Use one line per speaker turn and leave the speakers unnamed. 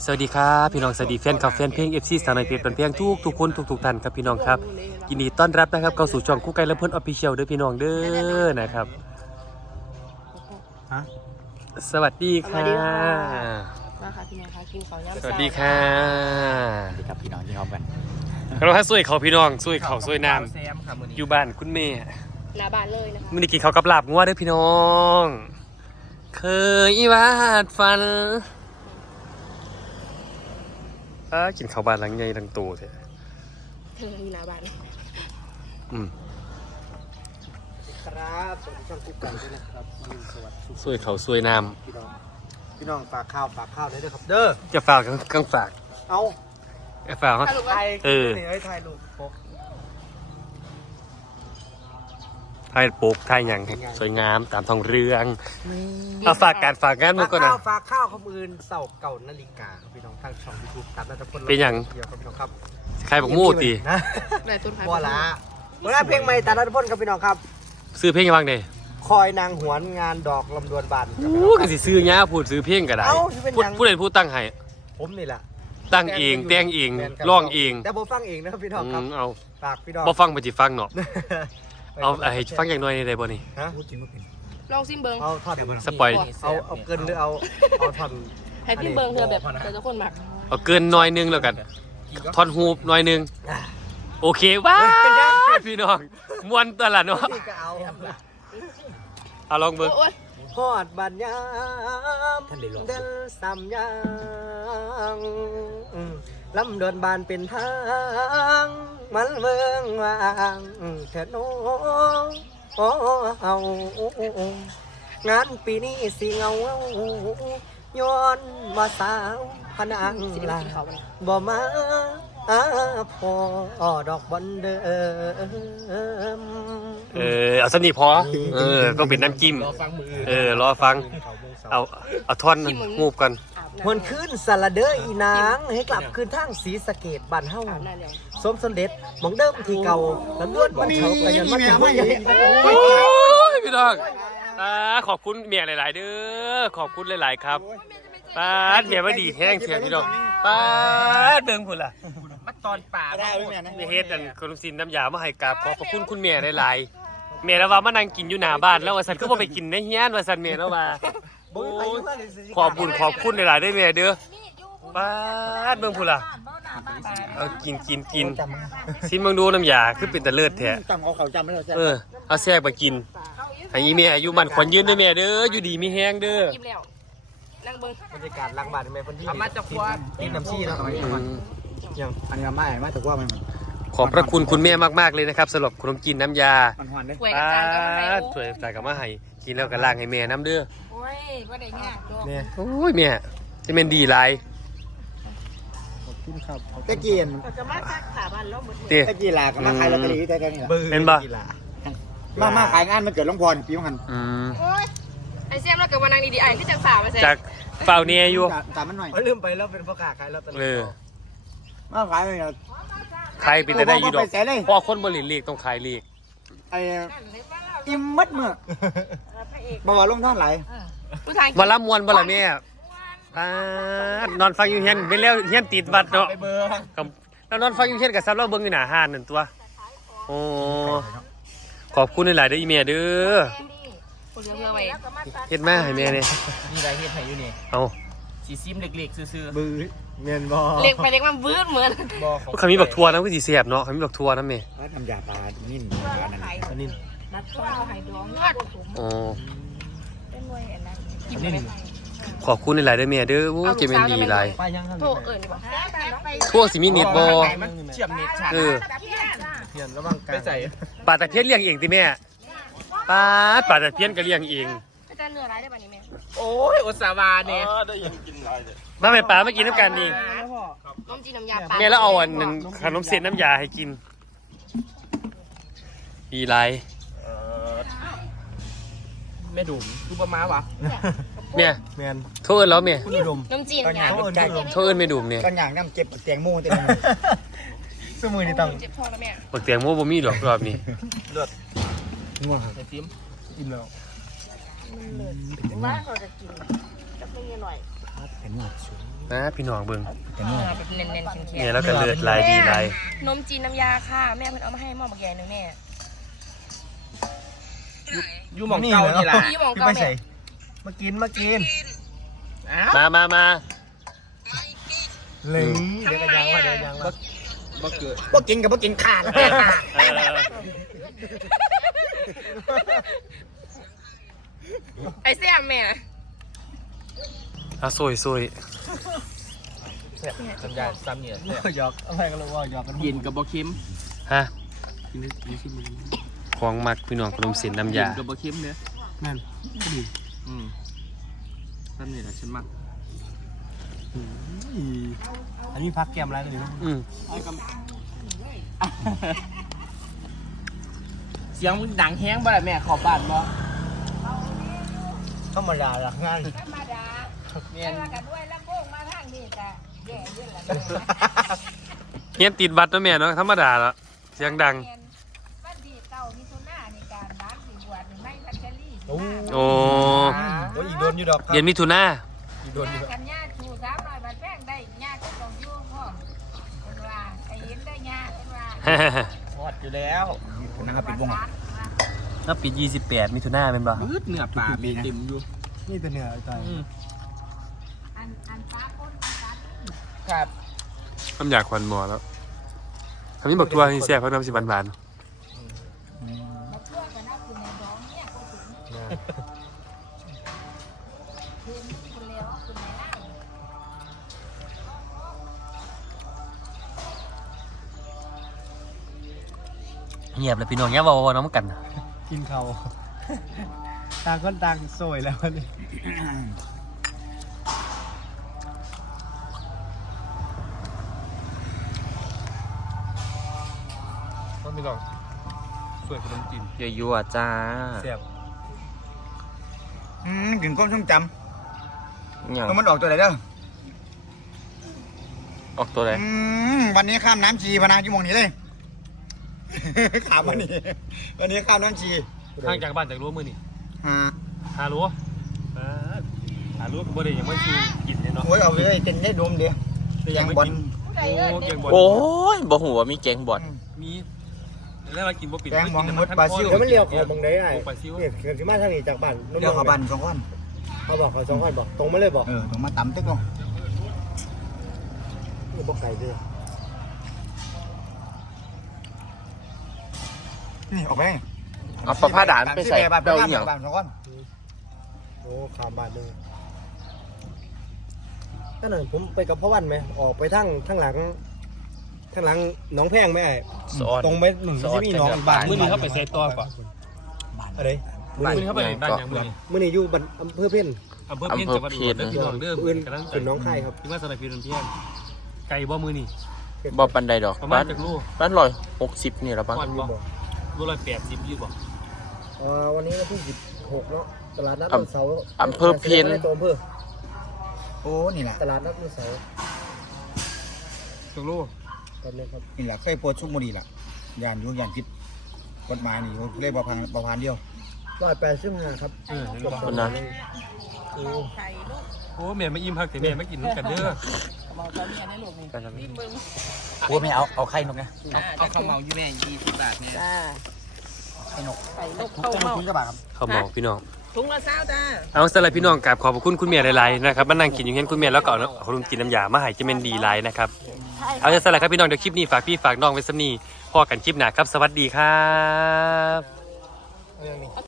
สวัสดีครับพี่น้องสวัสดีแฟนคลับแฟนเพลง FC สาวน้อยเพชรเป็นเพลงทุกคนทุกท่านครับพี่น้องครับยินดีต้อนรับนะครับเข้าสู่ช่องคู่ไก่และเพื่อนออฟฟิเชียลเด้อพี่น้องเด้อนะครับสวัสดีค่ะ
มาค่ะพี่น้องค่ะกินข้าวยำ
สวัสดีค่ะ
สวัสดีครับพี่น้องที่เขากัน
เราให้ช่วยเขาพี่น้องช่วยเขาช่วยน้ำอยู่บ้านคุณแม่
หน้าบ้านเลยนะคะ
มื้อนี้กินข้าวกับลาบงัวเด้อพี่น้องเคยวาดฝันกินข้าวบ้านหลังใหญ่หลังโตแท้
เธออยู่หน้าบ้าน
ครับสวัสดีช่องกุ๊กไก่ด้วยนะครับสวัสดี
ช่วยเขาช่วยน้
พี่น้องฝากข้าวได้ด้วยครับเด้อ
ำจะฝากกังฝาก
เอา
ฝากเขา
ไทย
เออ
ให้ไทยลูกปก
ไทยปลูกไทยอย่างสวยงามตามท้องเรื่องเอาฝากการฝากงานมาก่อนนะ
ฝากข้าวคำอื่นเสาเก่านาฬิกาพี่น้องทางช่องยูทูบตามนัทพล
เป็นอย่าง
เดียวครับพี่น้องครับ
ใครบอกมู่ตี
นะ
ได้ต้นไม้
บัวละเวลาเพลงใหม่ตามนัทพลครับพี่น้องครับ
ซื้อเพลงยังบ้างเนี่ย
คอยนางหวนงานดอกลำดวนบานครับพี่น้
อู้
องค
กั
รั
น
บ
สิซื้อเงี้ยพูดซื้อเพลงก็ได้
เอ้าสิเป็นหยัง
ผู้ใดผู้ตั้งให้
ผมนี่แหละ
ตั้งเองแต่งเองร้องเอง
แต่ผมฟังเองนะครับพี่น้องครับ
เอา
ฝากพี่น้อง
บ่ฟังไปจิฟังเนาะเอาให้ฟังอย่างน้อยในใดบ่นี่
ฮะ
ลองซิมเบิง
เอาท่อน
สปอย
เอาเกินหรือเอาท่อน
ให้ซิมเบิงเธอแบบเธอทุกคนมัก
เอาเกินน้อยนึงแล้วกันท่อนฮูบน้อยนึงโอเคว้าพี่น้องมวนตลาดเนาะ
พี่ก็เอา
เอาลองเบิ่ง
โอ๊ย
ฮอดบัดยามเดินซ้ำยางลำดวนบานเป็นทางมันเมืองวางเถิดน้องโอ้เอางานปีนี้สิเงาย้อนว่าสาวพนัง
สิได้
ลา
กินข้าวมัน
บ่มาพอดอกบอนเดิม
เอาสนิทพอต้องเป็นน้ำจิ้ม
รอฟังมือ
รอฟังเอาท่อนฮูบกัน
หวนขึ้นสารเดออีนางให้กลับคืนทางศรีสะเกดบ้านเฮา
อาบน้ำแล้ว
สมสมเด็จหมองเดิมที่เก่าแล้วล้วนบ่เฉาไปยันว่าจะไม่
โอ้ยพี่น้องขอบคุณเมียหลาย ๆ เด้อขอบคุณหลาย ๆ ครับป้าดเมียมาดีแห้งเชียวพี่น้องป้าดเบิ่งพุ่นล่ะ
มาตอนป่าได้ไหมนะ
มีเฮ็ดอันขนมจีนน้ำยามาให้กราบขอบคุณคุณเมียหลายๆเมียแล้วว่ามานั่งกินอยู่หน้าบ้านแล้วว่าซั่นก็บ่ไปกินในเฮียนว่าซั่นเมียแล้วว่าโอ้ยขอบคุณหลายๆเด้อเมียเด้อป้าดเบิ่งพุ่นล่ะเอากินซิมเบิ่งดูน้ำยาคือเป็นตะเลิศแท้
จำเอาเขาจำไม่ได้
เอาแซ่บมากินให้อีเมียอายุมันขวัญยืนเด้อแม่เด้ออยู่ดีมีแฮงเด้อ
กินแล้วนั่งเบิง
บรรยากาศล้างบ้านแม่พื้นที่
มาจากครัว
กินน้ำซี่แล้วยังอันนี้มาแต่ว่ามัน
ขอบพระคุณคุณแม่มากๆเลยนะครับสำหรับขนมจีนน้ำยา
มันหวานเลย
หวยกับจานก็มาให้
ถ้วยใส่กับมาให้กินแล้วก็ล้างให้แม่น้ำเด้อ
โอ้ยว่าได้ง่ายตัว
เนี่ย
โอ้ยแม่จะเป็นดีหลาย
ตะกี้
จะมาซักขาบ้านแล้วหมด
เตี้ย
ตะกี้ลาก็มาขายลอตเตอรี่แต่นี่แหละ
เป็นบ่
มาขายงานมันเกิดลงพรปีมัน
โอ้ยไอเสียมแล้วกับวันนางดีๆไอ้ที่จังสาวมาใส่
จากเฝ้าเนี่ยอยู่
ตามมันหน่อยลืมไปแล้วเป็นพ่อค้าขายลอตเตอรี่มาขายเลย
ใครเป็นแต่ได้อยู่ดอก
ไปใส่เลย
พ่อคนบริเลขต้องขายเลข
ไอ้อิ่มมัดมือบอกว่าลงท่อนไหล
ผู้ทาง
มาละมวนบ่ละแม่นอนฟังอยู่เฮียนเป็นแล้วเฮียนติดวัดเนาะแล้วนอนฟังอยู่เฮียนกับซับเราเบิ่งอยู่หน้าห้านนั่นตัวโอ้ขอบคุณหลายๆเด้ออีเมียเด้อ
คนเพื่อไว้
เฮ็ดมาให้แม่เนี่ย
มีอะไรเฮ็ดให้อยู่นี่
เอา
สีซิมเล็กๆซื่อๆบื้อเงินบ่
เล็กไปเล็กมันวืดเหมือน
บ่
เขามีบักทัวร์นะก็สิแซ่บเนาะเขามีบักทัวร์นะแม่
น้ำยาปลานิ่นปลานั่นนิ่น
นัดซ้อนเอาไข่ดองวด
อ๋อ
กินไปไหม
ขอบคุณหลายๆเด้อแม่เด้อโอ้เจะเป็นดีหลาย
ปลายังครับ
โทษดีกว่า
ทั่วสิมีเน็ตบ่
เชื่อมเน็ตชา
เออ
เพียนระวังการไปใส่
ปลาตะเพียนเลี้ยงเองติแม่ปลาตะเพียนก็เลี้ยงเอง
อาจารย์เหนือร้ายได้ป่ะนี่แม่
โอ้ยอุตสาห์มาเนี่ย
มาแม่ปลามากินน้ำกันนี่
น้ำจีนน้ำยาปลา
แม่แล้วเอาอันนึงขนมเส้นน้ำยาให้กินดีหลาย
แม่ดุมคือประมาวะ
แม่
แมน
โทษเอิ้นแล้วแม่
คุณดุม
น้ำจีนน้ำยา
โทษเอิ้นไม่ดุมเนี่ย
กันอย่างน้ำเจ็บเตียงโม่เต็มสมุยนี่ต้อง
เจ็บท้องแล้วแม่
บักเตียงโมบ่มีดอกรอบนี้
ง่วงครับไอ้ฟิล์มอิ่มแล้ว
ว่าเขาจะกินจะไม่เงี้ยหน่อย
เป็นหมดสูง
ไปนะพี่น้องเบิ่ง
แบบเน้นๆแข็ง
เนี่ยแล้วก็เลือดลายดีลาย
ๆนมจีนน้ำยาค่ะแม่เพิ่นเอามาให้หม้อบักใหญ่หนึงแม่
อยู่หม่องเก่านี่ล่ะ
อยู่หม้องเก่าแม่
มากิน
มา
เลยเดี๋ยวกันยังว่าบ่กินกับบ่กินขาด
ไอ้แซมแม่
เอาซวย
สัญญาซ้ำเนี่ย
หยอกอะไรกันเลยว่าหยอกกัน
กินกับบ่เค็ม
ฮะ
กินนี่ชิมมัน
ของมักพี่น้องขนมเส้นน้ำยา
กับบ่เค็มเนี่ย
นั่น
ซ้ำเนี่ยฉันมัก
อันนี้พักแก้มอะไรกันอยู่
เสียงดังแห้งบ่ล่ะแม่ขอบ้านบ่
ธรรมดาหลักงาน
ธรรมดา
แม่
แต่
น
ว่ากันด้วยลำโพงมาทางนี้ก็แย่เยอะละ
เฮียนติดบัตรเนาะแม่เนาะธรรมดาละเสียงดัง
วันที่เก้ามิถุนายนในการบ้านสีบวชไม่พัชรี
โอ้
โอ้อีกโดนอยู่ดอก
เดือนมิถุนา
อีกโดนอยู่
กันญาติชู300 บาทแพงได้ญาติก็ต้องอยู่พ่อเป็นว่าไอ้เห็นได้ญาติเป็นว่า
ทอดอยู่แล้วนะครับเป็นวง
แล้วปิด28มิถุนาเป็นบ่
พืดเนื้อปลามีเต็มอยู่
นี่เป็นเนื้อตาย
อันฟ้าคนฟ้า
ครับ
คำอยากควันหมอแล้วคำนี้บอกตัวนี่แซ่บเพราะน้ำสิบาน
มาเพื่อกันนะคุณในร้องเนี่ยก็ถึงคืนคุณเลวคุณในไร่
ๆเงียบเลยพี่น้องเงี้ยว่าน้องกัน
กินเขาต่างคนต่างสวยแล้วนี่
ต้องพี่น้องสวยขนมจีน
ยั่วๆจ้า
แซ่บ
ถึงก้มช่องจ
อย่าง
ำแล้วมันออกตัวไหนเด้อ
ออกตัวไหน
วันนี้ข้ามน้ำชีพนาอยู่หมองนี้เลย ข้ามวันนี้ วันนี้ข้ามน้ำชี
ห่างจากบ้านจากรั้วมือนี่
อ่า
5 รั้วรั้วก็บ่ได้ยังไม่ชูกินเลยเนาะ
โอ้ยเอาเลยเต้นได้ดมเดียวยังบอล
ผู้ใดเอิ้นเด็ก
โอ้ยบ่หัวมีแกงบอด
มีแล้วมากินบ่ปิด
แกงหมองมดปลาซิว
เดี๋ยวมันเลี้ยวเขาตรงไหนไอ้
ปลาซิว
เนี่ยเกิดขึ้นมาทางนี้จากบ้าน
เดี๋ยวเขาบันสองคน
เขาบอกเขา2 คนบอกตรงมาเลยบอก
ต้องมาต่ำตึกลง
นี่บอกไก่ด้วย
นี่ออกไป
เอาปลาผ้าด่านไปใส่
บ้าน
เดาอย่าง
บ้านสองคน
โอ้ขามบ้านเลยตั้งแต่ผมไปกับพ่อวันไหมออกไปทางหลังหนองแพงไหมไอ้
สอน
ตรงไปหนึ่งที่มีหนองบ้าน
มื้อนี้เขาไปใส่ตัวก่อน
อะไร
มื้อนี้เขาไปบ้านอย่างมื้อนี้
มื่อนี้อยู่บ้านอำเภอเพ่น
อำเภอเพียนจังหวัดอุบลพี่น้องเด้อ
อื่น
กำลัง
เป็นน้องค่ายครับ
ที่ว่าสนามพีนเพียนไก่บ่มื้อนี้
บ่ปันใดดอก
ประมาณจากลูก
บ้าน160นี่ละบ้าง
ก่อนบ่ลูก180อยู่บ่
วันนี้วันที่16เนาะตลาดนัดวันเสาร์
อำเภอเพียน
ตัวอำเภอ
โอ้นี่แหละ
ตลาดนัดวันเสาร์
จากลูก
ตอนนี้ครับ
นี่แหละเคยโพสต์ชุกโมดีล่ะยานยุ่งยานพิษกฎหมายนี่เขาเรียกประพานเดียว
185ครับ
เห็นบ่
คนนั้น
ไข่ลูก
โอ้แม่มาอิ่มพักแต่แม่มากินกันเด้อ
บอกตอนนี้ได้ลูกนี่
กันมี
มึง
โอ้ไม่เอาไข่นกไง
เอาข้าวเมาอยู่แม่20 บาทเนี่ย
จ้า
ไข่นก
ไข่ลูกเข้าเมา
คุณกระบะครับ
เขาบอกพี่น้อง
ถุงละ20จ้า
เอาสำหรับพี่น้องกราบขอบพระคุณคุณแม่หลายๆนะครับมานั่งกินอยู่เงี้ยคุณแม่แล้วก็เอาขนมจีนน้ำยามาให้จะเป็นดีหลายนะครับเอาจะสำหรับครับพี่น้องเดี๋ยวคลิปนี้ฝากพี่ฝากน้องไว้สำนีพอกันคลิปหน้าครับสวัสดีครับ